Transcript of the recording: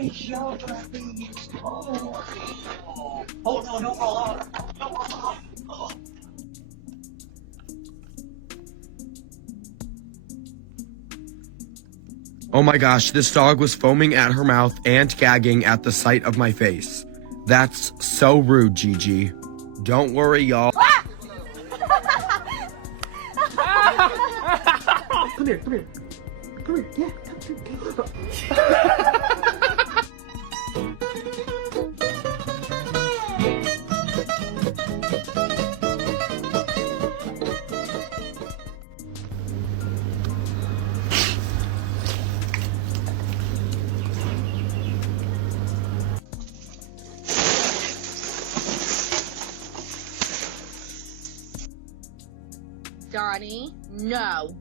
Oh no, don't roll out. Don't roll out. Oh. Oh my gosh, this dog was foaming at her mouth and gagging at the sight of my face. That's so rude, Gigi. Don't worry, y'all. Come here, come here. Come here, yeah. Donnie, no.